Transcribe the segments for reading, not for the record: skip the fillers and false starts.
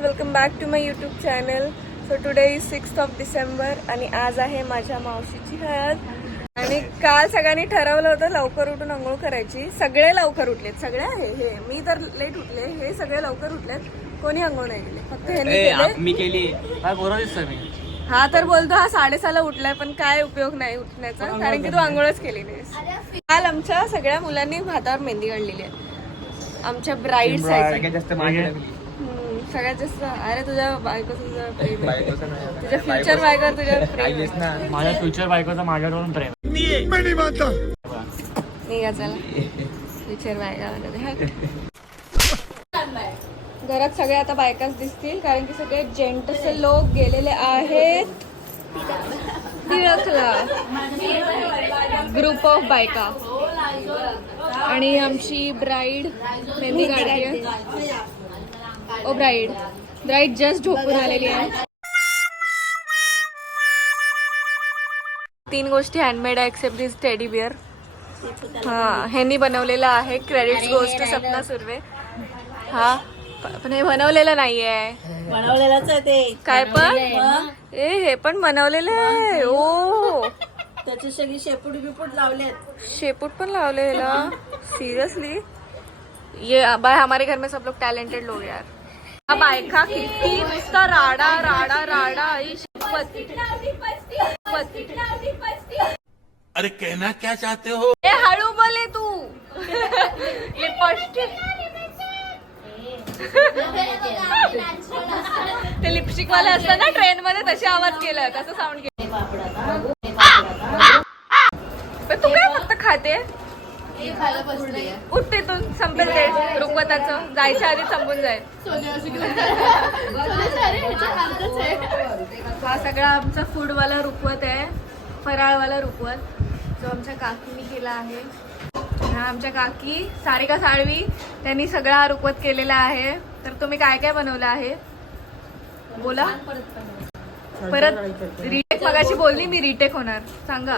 Welcome back to my YouTube channel. So today is 6th of December आणि आज आहे माझ्या मावशीची हळद. आणि काल सगळ्यांनी ठरवलं होतं लवकर उठून अंघोळ करायची. सगळे लवकर उठलेत, सगळे आहे हे. मी तर लेट उठले, हे सगळे लवकर उठलेत. कोणी अंघोळ नाही केले, फक्त मी केली. काय बोलत दिसतो मी. हा तर बोलतो हा 6:30ला उठलाय, पण काय उपयोग नाही उठण्याचा, कारण की तू आंघोळच केली नाहीस. काल आमच्या सगळ्या मुलांनी हातावर मेहंदी काढलेली आहे. आमच्या ब्राईड साठी सगळ्यात जास्त. अरे तुझ्या बायको, तुझं तुझ्या फ्युचर बायकोवर तुझ्या माझ्या फ्युचर बायकोचा माझ्यावरून प्रेम. निघा चला फ्युचर बायका. घरात सगळे आता बायकाच दिसतील, कारण की सगळे जेंट्स लोक गेलेले आहेत टिळकला. ग्रुप ऑफ बायका आणि आमची ब्राईड मेहंदी काढते. ओ ब्राईड जस्ट झोपून आलेली आहे. 3 गोष्टी हँडमेड आहे एक्सेप्ट दिस टेडी बिअर. हा ह्यांनी बनवलेला आहे. Credits goes to Sapna Surve. हा पण हे बनवलेलं नाहीये, बनवलेलंच आहे ते. काय पण हे पण बनवलेलं आहे. ओ त्याची सगळी शेपूट बिपूट लावलेत. शेपूट पण लावलेला. सिरियसली ये बाय, हमारे घर में सब लोग टैलेंटेड लोग यार. बायका किती नुसता राडा राडा राडा. अरे कहना क्या चाहते हो? ए हळू बोले तू. ते लिपस्टिक वाले असतात ना ट्रेन मध्ये, तसे आवाज केला, तसं साऊंड केलं. पण तू काय फक्त खाते? उठते तू, संपेल ते रुकवताचं. जायच्या आधी संपून जाईल. हा सगळा आमचा फूडवाला रुकवत आहे, फराळवाला रुकवत, जो आमच्या काकीने केला आहे. हा आमच्या काकी सारिका साळवी, त्यांनी सगळा हा रुकवत केलेला आहे. तर तुम्ही काय काय बनवलं आहे बोला. परत रिटेक मगाशी बोलली मी, रिटेक होणार, सांगा.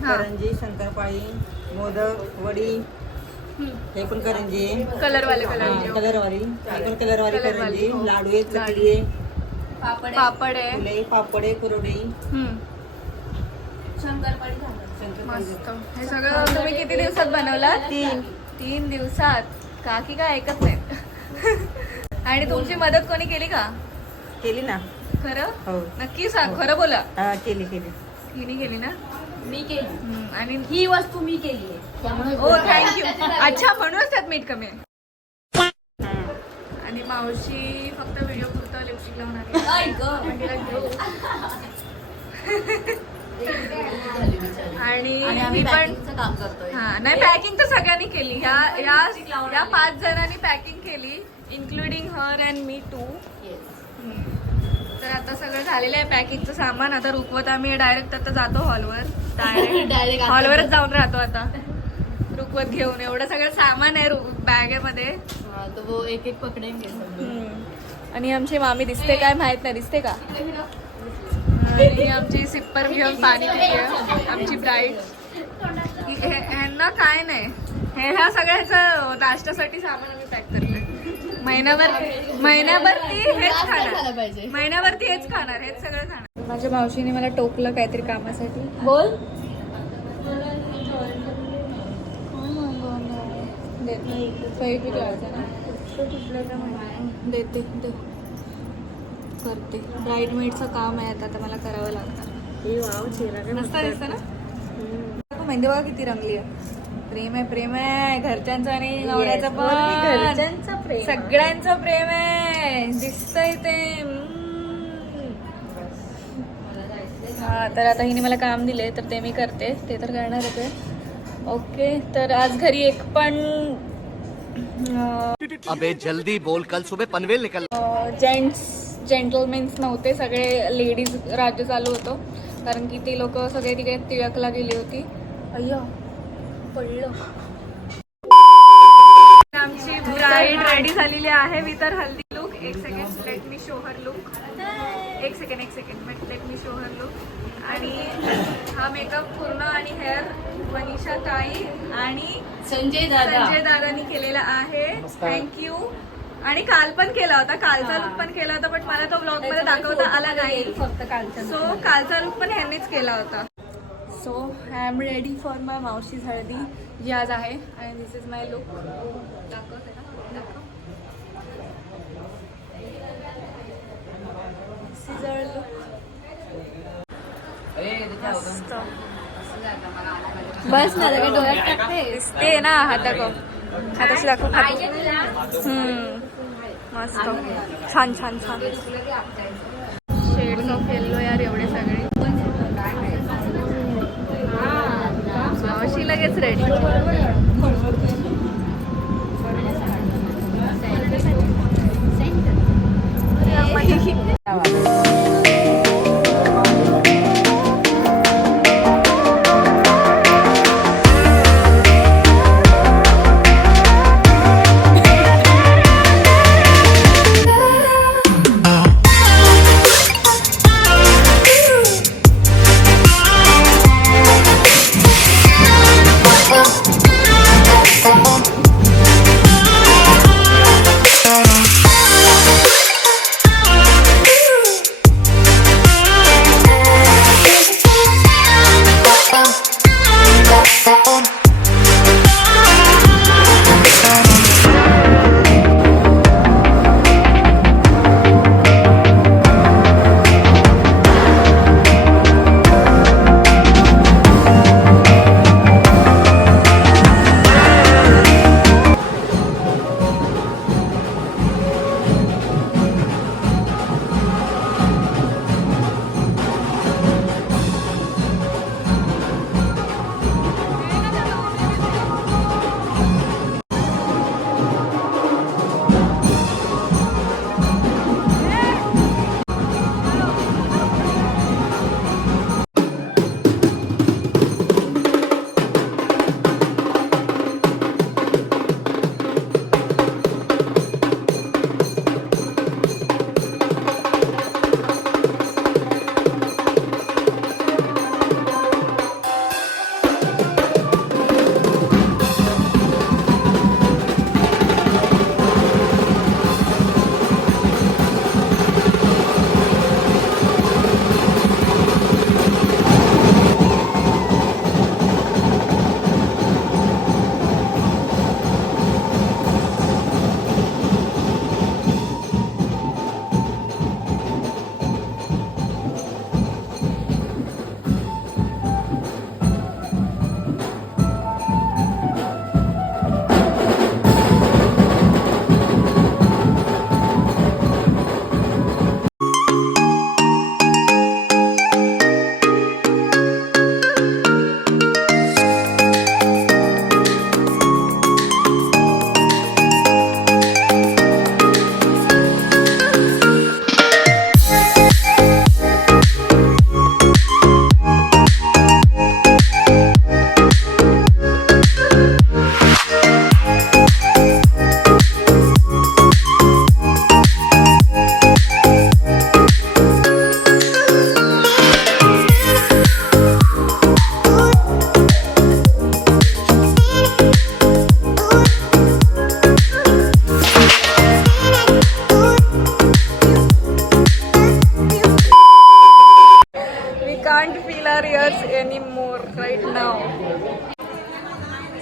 करंजी, शंकरपाळी, मोदक, वडी, हे पण करंजी आहे. कलरवाले कलरवाली, हे पण कलरवाली करंजी. लाडू आहे, चकली आहे, पापड आहे, फुले, पापड आहे, कुरवडी, मस्त. हे सगळं तुम्ही किती दिवसात बनवला? 3 दिवसात. काकी काय ऐकत नाही. आणि तुमची मदत कोणी केली का? केली ना. खरं? हो. नक्की सांग, खरं बोला. केली. हिने केली ना? मी केली. आणि ही वस्तू मी केली आहे, त्यामुळे हो थँक्यू. अच्छा, म्हणूनच त्यात मीठ कमी आहे. आणि मावशी फक्त व्हिडिओ पुरता लिपस्टिक लावून आणि आम्ही मी पण पॅकिंगचं काम करतोय. हा नाही, पॅकिंग तर सगळ्यांनी केली. या 5 जणांनी पॅकिंग केली, including her and me too. तर आता सगळं झालेलं आहे पॅकिंगचं सामान. आता रुकवत आम्ही डायरेक्ट आता जातो हॉलवर. डायरेक्ट हॉलवरच जाऊन राहतो आता रुकवत घेऊन. एवढं सगळं सामान आहे बॅगेमध्ये. तो वो एक एक पकडेंगे. आणि आमची मामी दिसते काय माहित नाही, दिसते का? आणि आमची सिप्पर घेऊन पाणी पिते आमची ब्राईड. ह्यांना काय नाही, ह्या सगळ्याचं नाश्त्यासाठी सामान आम्ही पॅक करतोय. महिन्याभरती हेच खाणार, महिन्याभरती हेच खाणार, हेच सगळं खाणार. माझ्या मावशीने मला टोकलं काहीतरी कामासाठी. बोल. देते करते. ब्राईडमेडचं काम आहे आता मला करावं लागणार. मस्त दिसतं ना मेहंदी. बघा किती रंगली आहे. प्रेम आहे घरच्यांचं आणि नवऱ्याचं पण. सगळ्यांचं प्रेम आहे, दिसतंय ते. हा तर आता हिने मला काम दिले तर ते मी करते, ते तर करणार होते. ओके, तर आज घरी एक पण अबे जल्दी बोल, कल सुबह पनवेल निकल. जेंटलमेन्स नव्हते, सगळे लेडीज राज्य चालू होतं, कारण की ते लोक सगळे तिकडे टिळकला गेली होती. अय्या पडलं. आमची ब्राईड रेडी झालेली आहे विथ हर हल्दी लुक. एक सेकंड, लेट मी शो हर लुक. एक सेकंड लेट मी शो हर लुक. आणि हा मेकअप पूर्ण आणि हेअर मनीषा ताई आणि संजय दादानी केलेला आहे. थँक्यू. आणि काल पण केला होता, कालचा लुक पण केला होता, पण मला तो ब्लॉग मध्ये दाखवता आला नाही. फक्त कालच्या सो कालचा लुक पण ह्यांनीच केला होता. So I am ready for my मावशीज हळदी जी आज आहे. आणि दिस इज माय लुक. दाखवते ना, दाखव. दिस इज अवर लुक. बस ना लगे डोळ्यात टाकते. दिसते ना, हाता गो हाताशी दाखव. मस्त, छान छान छान. शेड्स ऑफ येल्लो यार, एवढे सगळे. मावशी लगेच रेडी.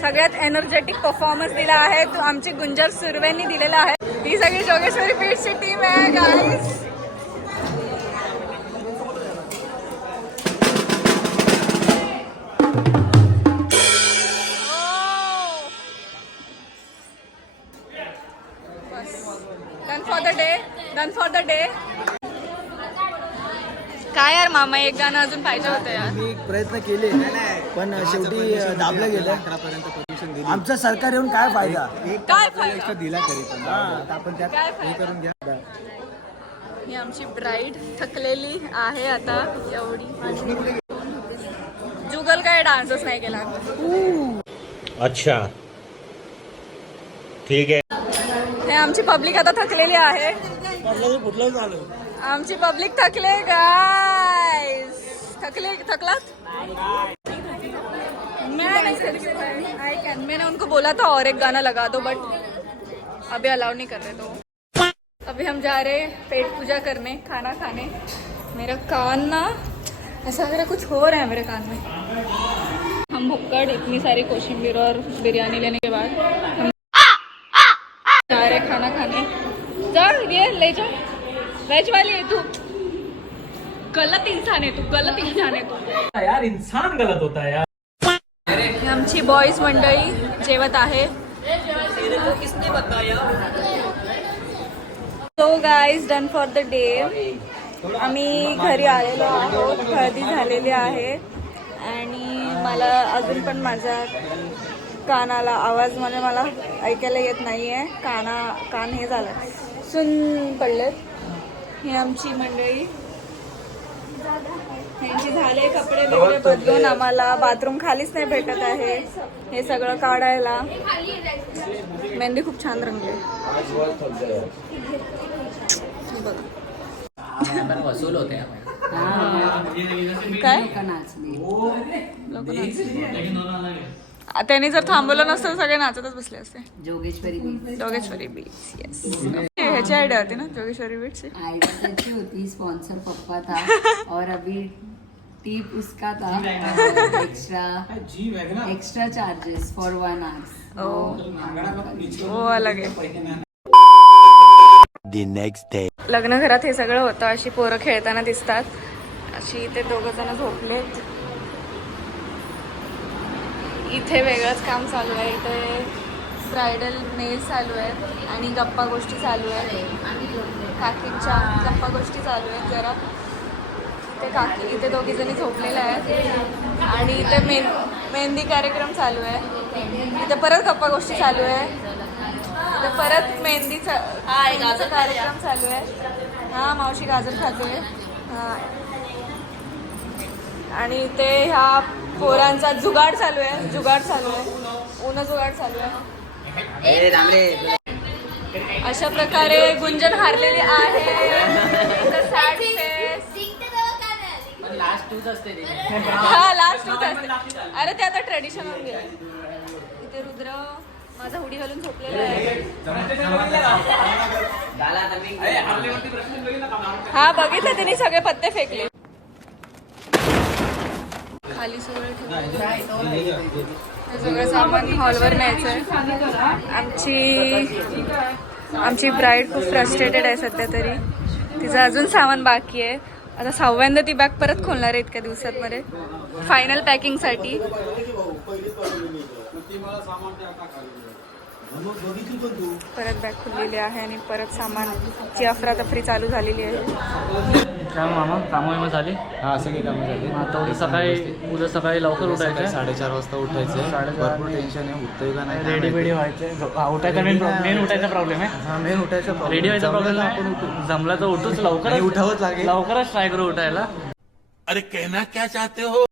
सगळ्यात एनर्जेटिक परफॉर्मन्स दिला आहे तो आमची गुंजर सुर्वेंनी दिलेला आहे. ही सगळी जोगेश्वरी पीठची टीम आहे guys. Done for the day, done for the day. काय यार मामा, एक गाणं अजून पाहिजे होतं यार. मी प्रयत्न केले पण शेवटी दाबलं गेलं. आमचं सरकार येऊन काय फायदा, काय फायदा दिला तरी पण आपण त्यात हे करून घ्या. ही आमची ब्राईड थकलेली आहे आता एवढी. जुगल काय डान्सच नाही केला. अच्छा ठीक आहे. हे आमची पब्लिक आता थकलेली आहे. आमची पब्लिक थकले गाइस. थकलात. मैंने उनको बोला था और एक गाना लगा दो बट अभी अलाउ नहीं कर रहे तो अभी हम जा रहे पेट पूजा करने, खाना खाने। मेरा कान ना ऐसा लग रहा कुछ हो रहा है मेरे कान में। हम भुक्कड़ इतनी सारी कोशिम्बीर और बिरयानी लेने के बाद हम जा रहे खाना खाने। जा ये ले जा, वेज वाली है तू, गलत इंसान है तू, गलत इंसान है तू यार, इंसान गलत होता है यार। आमची बॉईज मंडळी जेवत आहे। So guys done for the day. आम्ही घरी आलेलो आहोत, हळदी झालेली आहे आणि मला अजून पण माझ्या कानाला आवाज म्हणजे मला ऐकायला येत नाही आहे, कान हे झालं सुन पडलेत। ही आमची मंडळी, यांची झाले कपडे वगैरे बदलून, आम्हाला बाथरूम खालीच नाही भेटत आहे हे सगळं काढायला। मेहंदी खूप छान रंगली बघा। वसूल होते काय त्यांनी जर थांबवलं नसतं सगळे नाचतच बसले असते। Jogeshwari beach, yes. ह्याची आयडिया होती ना जोगेश्वरी बीचची? आयडिया होती, स्पॉन्सर पप्पा था और अभी टिप उसका था, एक्स्ट्रा चार्जेस फॉर 1 आवर। वो अलग आहे। The next day. लग्न घरात हे सगळं होतं। अशी पोरं खेळताना दिसतात, अशी ते दोघं जण झोपलेत। इथे वेगळंच काम चालू आहे, इथे ब्रायडल नेल चालू आहे आणि गप्पा गोष्टी चालू आहेत, काकींच्या गप्पा गोष्टी चालू आहेत जरा। इथे काकी, इथे दोघी जणी झोपलेल्या आहेत आणि इथे मेहंदी कार्यक्रम चालू आहे। इथे परत गप्पा गोष्टी चालू आहे, इथे परत मेहंदीचा कार्यक्रम चालू आहे। हा मावशी गाजर खाते। हा आणि इथे ह्या पोरांचा जुगाड चालू आहे, ऊन जुगाड चालू आहे। अशा प्रकारे गुंजन हारलेली आहे। Sad face. लास्ट टूच असते ते. हा लास्ट टूच असते। अरे ते आता ट्रेडिशन होऊन गेलं। इथे रुद्र माझा हुडी घालून झोपलेला आहे। हा बघितलं त्यांनी सगळे पत्ते फेकले खाली, सगळं ठेवलं। हे सगळं सामान हॉलवर न्यायचंय। आमची ब्राईड खूप फ्रस्ट्रेटेड आहे सध्या तरी, तिचं अजून सामान बाकी आहे। आता 6व्यांदा ती बॅग परत खोलणार आहे इतक्या दिवसांमध्ये फायनल पॅकिंगसाठी। परत बॅग खुललेली आहे आणि परत सामानची अफरातफरी चालू झालेली आहे। काय मामा कामं झाली? हा सगळी कामं झाली। आता उद्या सकाळी लवकर उठायचं, 4:30 वाजता उठायचं। भरपूर टेन्शन आहे, उठतोय का नाही, रेडी बेडी व्हायचं। उठायचा मेन उठायचा प्रॉब्लेम आहे। हा मेन उठायचा problem. रेडी व्हायचा प्रॉब्लेम जमलं आपण आपण उठू. जमला तर उठूच लवकर, उठावंच लागेल। लवकरच ट्राय करू उठायला। अरे कहना क्या चाहते हो?